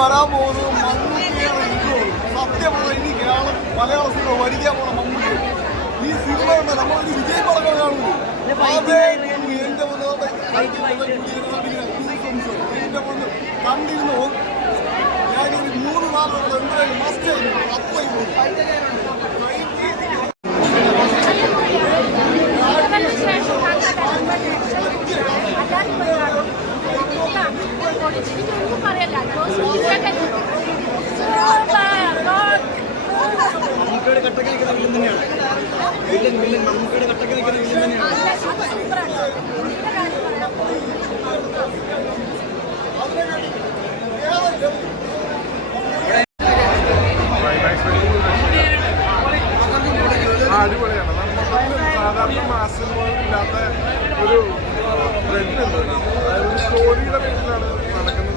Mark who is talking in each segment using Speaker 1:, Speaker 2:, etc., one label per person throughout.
Speaker 1: വരാൻ പോകുന്നത് മമ്മൂട്ടിയാണ്. സത്യമുള്ള ഇനി കേരളം മലയാള സിനിമ വരിക്കാൻ പോണ മമ്മൂട്ടി. ഈ സിനിമ ഉണ്ട് നമ്മളൊരു വിജയ് പടങ്ങൾ കാണുന്നു. അതേ എന്റെ. എന്റെ മുന്നിൽ കണ്ടിരുന്നു ഞാനൊരു മൂന്ന് നാല് എന്തായാലും മസ്റ്റ് അപ്പോയി അതിന് ശേഷം എനിക്കൊന്നും പറയല്ല മമ്മൂക്കയുടെ കട്ടക്ക് സാധാരണ മാസം ഇല്ലാത്ത ഒരു ഉണ്ട് അതായത് സ്റ്റോറിയുടെ ബേസിലാണ്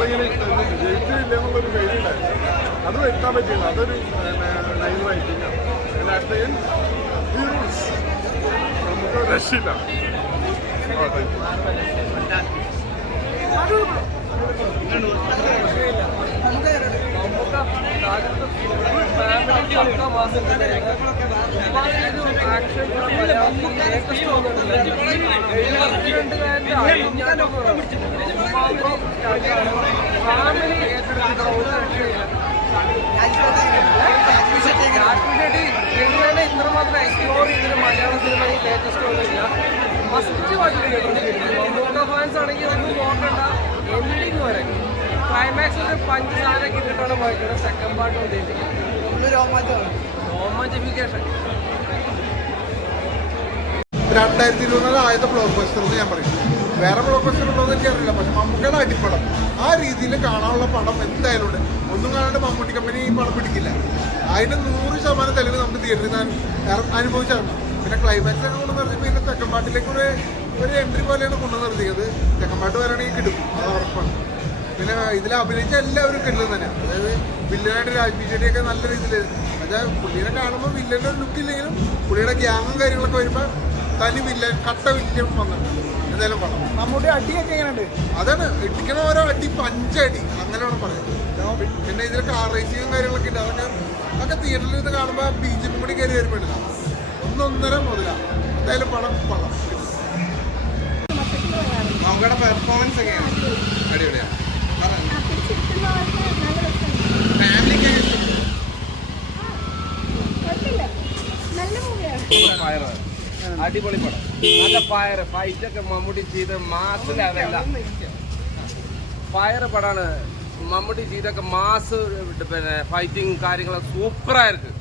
Speaker 1: ജയിച്ചില്ല എന്നുള്ളൊരു പേരുണ്ടായിരുന്നു അത് വരുത്താൻ പറ്റില്ല അതൊരു നൈസ് റൈറ്റിംഗ്. നമുക്ക് രക്ഷയില്ല. ഓ, ഇത്രമാത്രം എക്സ്പ്ലോർ ചെയ്തിട്ട് മലയാള സിനിമ ലേറ്റസ്റ്റ് ഒന്നുമില്ല മസ്റ്റ് മമ്മൂക്ക ഫാൻസ് ആണെങ്കിൽ ഒന്നും നോക്കണ്ട എൻഡിങ് വരെ ക്ലൈമാക്സ് ഒരു കിട്ടിയിട്ടാണ് പോയിട്ടുള്ളത് സെക്കൻഡ് പാർട്ട് ഉദ്ദേശിക്കുന്നത് റോമാഞ്ചിഫിക്കേഷൻ രണ്ടായിരത്തി ഇരുപത്തിനാല് ആദ്യത്തെ ബ്ലോക്ക് ബസ്റ്റർ എന്ന് ഞാൻ പറയും. വേറെ ബ്ലോക്ക് ബസ്റ്റർ ഉണ്ടോ എന്ന് എനിക്കറിയില്ല പക്ഷെ മമ്മൂക്കയുടെ അടിപ്പടം. ആ രീതിയിൽ കാണാനുള്ള പടം എന്തായാലും ഉണ്ട്. ഒന്നും കാണാണ്ട് മമ്മൂട്ടി കമ്പനി ഈ പടം പിടിക്കില്ല. അതിന് നൂറ് ശതമാനം തെളിവ് നമുക്ക് തിയേറ്ററിൽ നിന്ന് അനുഭവിച്ചാണ് പിന്നെ ക്ലൈമാക്സ് ഒക്കെ കൊണ്ടു നിർത്തി പിന്നെ സെക്കൻഡ് ഒരു ഒരു എൻട്രി പോലെയാണ് കൊണ്ടു നിർത്തിയത്. സെക്കൻഡ് പാർട്ട് വരാണെങ്കിൽ കിട്ടും. അത് ഉറപ്പാണ്. പിന്നെ ഇതിൽ അഭിനയിച്ച എല്ലാവരും കിട്ടുന്നത് തന്നെ അതായത് വില്ലനായിട്ട് രാജ്ബി ചെടിയൊക്കെ നല്ല രീതിയിൽ അതായത് പുള്ളിയെ കാണുമ്പോൾ വില്ലന്റെ ഒരു ലുക്ക് ഇല്ലെങ്കിലും പുള്ളിയുടെ ഗ്യാങ്ങും കാര്യങ്ങളൊക്കെ വരുമ്പോൾ തനി വില്ലൻ കട്ട വില്ലൻ വന്നിട്ടുണ്ട്. എന്തായാലും പണം
Speaker 2: നമ്മുടെ അടിയൊക്കെ എങ്ങനെയുണ്ട്?
Speaker 1: അതാണ് ഇടിക്കണ ഓരോ അടി പഞ്ചടി അങ്ങനെയാണ് പറയുന്നത്. പറയാം പിന്നെ ഇതിൽ കാർ റേസിങ്ങും കാര്യങ്ങളൊക്കെ ഉണ്ട്. അതൊക്കെ അതൊക്കെ തിയേറ്ററിൽ ഇത് കാണുമ്പോൾ ബീച്ചിനും കൂടി കയറി വരുമ്പോഴില്ല? ഒന്നൊന്നര മുതലാണ് എന്തായാലും പണം പണം അവരുടെ പെർഫോമൻസ് ഒക്കെയാണ് അടിപൊളിയാണ് ഫാമിലിക്ക്
Speaker 3: നല്ല മൂവിയാണ് ഫയർ അടിപൊളി പടം. നല്ല ഫയർ ഫൈറ്റ് ഒക്കെ മമ്മൂട്ടി ചെയ്ത് മാസ് ലെവല ഫയർ പടാണ് മമ്മൂട്ടി ചെയ്തൊക്കെ മാസ് പിന്നെ ഫൈറ്റിങ് കാര്യങ്ങളൊക്കെ സൂപ്പറായിരിക്കും